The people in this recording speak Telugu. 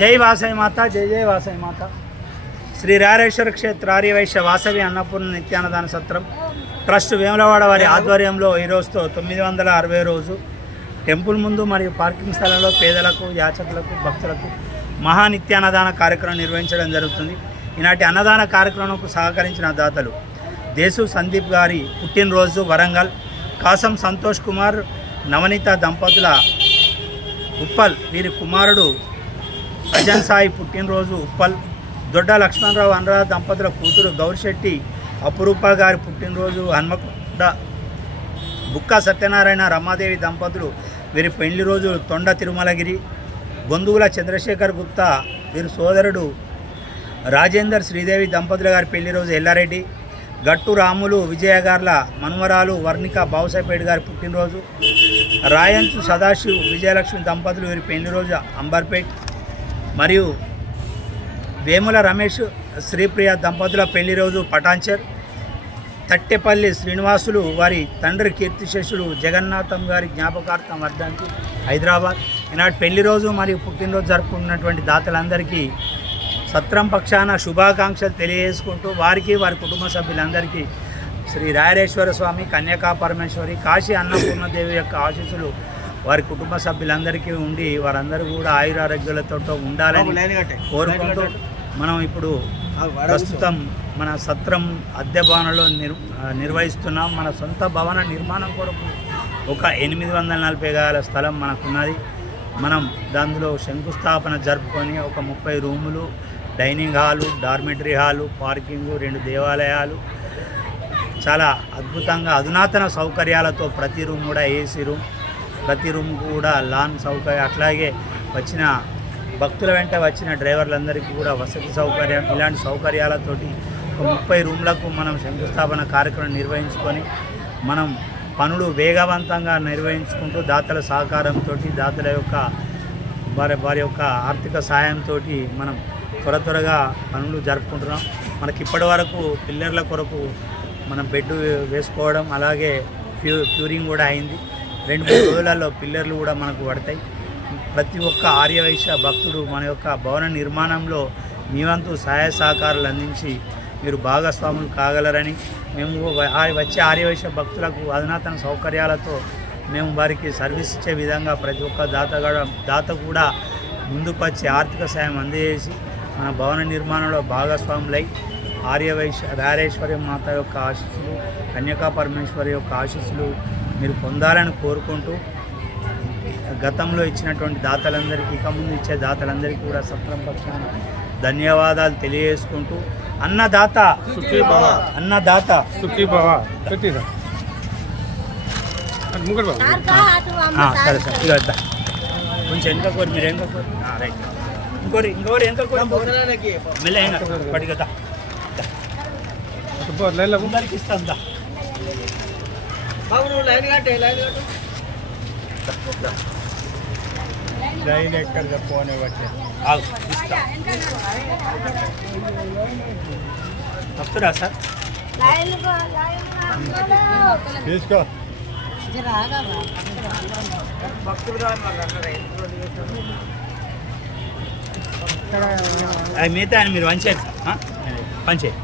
జై వాసవి మాత, జై జై వాసవి మాత. శ్రీ రారేశ్వర క్షేత్ర ఆర్యవైశ్య వాసవి అన్నపూర్ణ నిత్యాన్నదాన సత్రం ట్రస్ట్ వేములవాడ వారి ఆధ్వర్యంలో ఈరోజుతో 960 రోజు టెంపుల్ ముందు మరియు పార్కింగ్ స్థలంలో పేదలకు, యాచకులకు, భక్తులకు మహానిత్యాన్నదాన కార్యక్రమం నిర్వహించడం జరుగుతుంది. ఈనాటి అన్నదాన కార్యక్రమంకు సహకరించిన దాతలు దేశు సందీప్ గారి పుట్టినరోజు వరంగల్, కాసం సంతోష్ కుమార్ నవనీత దంపతుల ఉప్పల్, వీరి కుమారుడు అజన్ సాయి పుట్టినరోజు ఉప్పల్, దొడ్డ లక్ష్మణరావు అనురాధ దంపతుల కూతురు గౌరిశెట్టి అపురూప గారి పుట్టినరోజు హన్మకొండ, బుక్క సత్యనారాయణ రమాదేవి దంపతులు వీరి పెళ్లి రోజు తొండ తిరుమలగిరి, బొందుగుల చంద్రశేఖర్ గుప్తా వీరి సోదరుడు రాజేందర్ శ్రీదేవి దంపతుల గారి పెళ్లి రోజు ఎల్లారెడ్డి, గట్టు రాములు విజయగార్ల మనుమరాలు వర్ణిక బావుసాయిపేట గారి పుట్టినరోజు, రాయంచు సదాశివ్ విజయలక్ష్మి దంపతులు వీరి పెళ్లి రోజు అంబర్పేట్, మరియు వేముల రమేష్ శ్రీప్రియ దంపతుల పెళ్లి రోజు పటాన్చర్, తట్టెపల్లి శ్రీనివాసులు వారి తండ్రి కీర్తిశేషుడు జగన్నాథం గారి జ్ఞాపకార్థం వర్ధంతి హైదరాబాద్. ఈనాటి పెళ్లి రోజు మరియు పుట్టినరోజు జరుపుకున్నటువంటి దాతలందరికీ సత్రం పక్షాన శుభాకాంక్షలు తెలియజేసుకుంటూ వారికి, వారి కుటుంబ సభ్యులందరికీ శ్రీ రాయరేశ్వర స్వామి, కన్యకా పరమేశ్వరి, కాశీ అన్నపూర్ణదేవి యొక్క ఆశీస్సులు వారి కుటుంబ సభ్యులందరికీ ఉండి వారందరూ కూడా ఆయురారోగ్యాలతో ఉండాలని కోరుకుంటూ మనం ఇప్పుడు ప్రస్తుతం మన సత్రం అద్దె భవనంలో నిర్వహిస్తున్నాం. మన సొంత భవన నిర్మాణం కొరకు ఒక 840 గజాల స్థలం మనకున్నది. మనం దానిలో శంకుస్థాపన జరుపుకొని ఒక 30 రూములు, dining hall, dormitory hall, parking, 2 దేవాలయాలు, చాలా అద్భుతంగా అధునాతన సౌకర్యాలతో ప్రతి రూమ్ కూడా ఏసీ రూమ్, ప్రతి రూమ్ కూడా లాన్ సౌకర్యం, అట్లాగే వచ్చిన భక్తుల వెంట వచ్చిన డ్రైవర్లందరికీ కూడా వసతి సౌకర్యం, ఇలాంటి సౌకర్యాలతోటి 30 రూమ్లకు మనం శంకుస్థాపన కార్యక్రమం నిర్వహించుకొని మనం పనులు వేగవంతంగా నిర్వహించుకుంటూ దాతల సహకారంతో, దాతల యొక్క వారి యొక్క ఆర్థిక సాయంతో మనం త్వరగా పనులు జరుపుకుంటున్నాం. మనకి ఇప్పటి వరకు పిల్లర్ల కొరకు మనం బెడ్ వేసుకోవడం, అలాగే క్యూరింగ్ కూడా అయింది. 2-3 రోజులలో పిల్లర్లు కూడా మనకు పడతాయి. ప్రతి ఒక్క ఆర్యవైశ్య భక్తుడు మన యొక్క భవన నిర్మాణంలో మీ వంతు సహాయ సహకారాలు అందించి మీరు భాగస్వాములు కాగలరని, మేము వచ్చే ఆర్యవైశ్య భక్తులకు అధునాతన సౌకర్యాలతో మేము వారికి సర్వీస్ ఇచ్చే విధంగా ప్రతి ఒక్క దాత కూడా ముందుకు వచ్చి ఆర్థిక సాయం అందజేసి మన భవన నిర్మాణంలో భాగస్వాములై రారేశ్వరి మాత యొక్క ఆశీస్సులు, కన్యకా పరమేశ్వరి యొక్క ఆశీస్సులు మీరు పొందాలని కోరుకుంటూ, గతంలో ఇచ్చినటువంటి దాతలందరికీ, ఇక ముందు ఇచ్చే దాతలందరికీ కూడా సత్రం పక్షాన ధన్యవాదాలు తెలియజేసుకుంటూ, అన్నదాత సుఖీ భవ, అన్నదాత సుఖీ భవ. సరే సార్, ఇక కొంచెం వెనక కోరి, మీరు వెనక కోరి, రైట్, ఇంకోరి వెనక కోరి, మెల్ల పడిగదా అందరికి ఇస్తాం. లైన్ ఎక్కడ ఫోన్ ఇవ్వట్లేదు, వస్తురా సార్, తీసుకో. మిగతా అని మీరు పంచేయండి సార్, పంచేయండి.